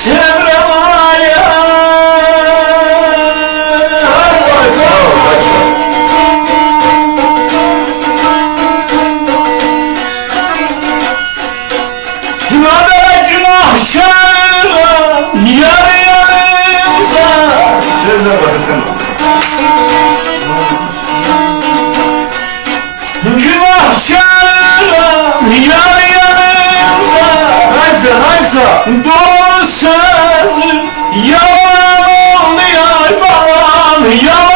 Sevdaya Günahlara günahkara Yar yanımda Sevda bakasın Günahkara Yar yanımda Haysa doğru sözüm Yalan olmuyor babam Yalan